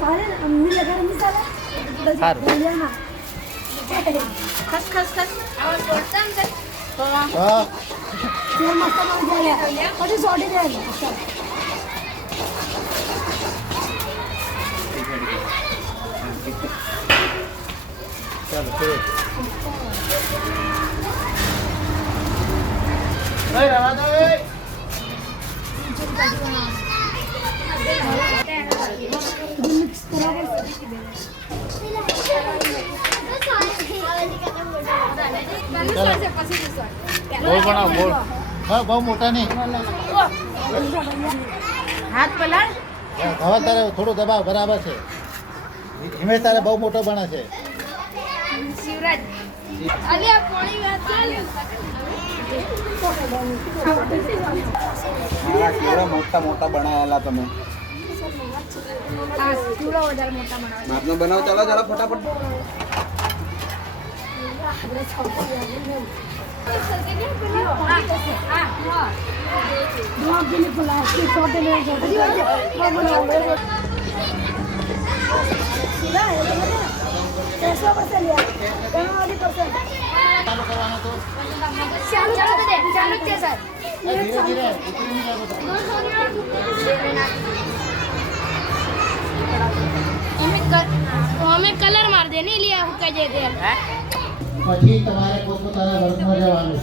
सारे अम्मी लगा रही साला बोलिया खस खस खस आवाज बोलता हम હા ये मस्त मार दिया પછી સોડી દે ચાલો ચલો એ રવા દો એ मिक्स करा બોલ બનાવ બોલ હા બહુ મોટા નહીં हाथ पलाड़ હવે તારે થોડું દબાવ બરાબર છે હિમેશ તારે બહુ મોટો બને છે शिवराज अरे आप पानी में हाथ डाल કેવડા મોટા મોટા બનાવેલા તમે हां थोड़ा વધારે મોટા બનાવો આપનો બનાવ ચાલો જરા ફટાફટ ધીરે ધીરે ઉતરી નહીં જાય हमें कलर मार देने लिए हम कह देते हैं પછી તમારે પોતપોતાના વર્ગમાં જવાનું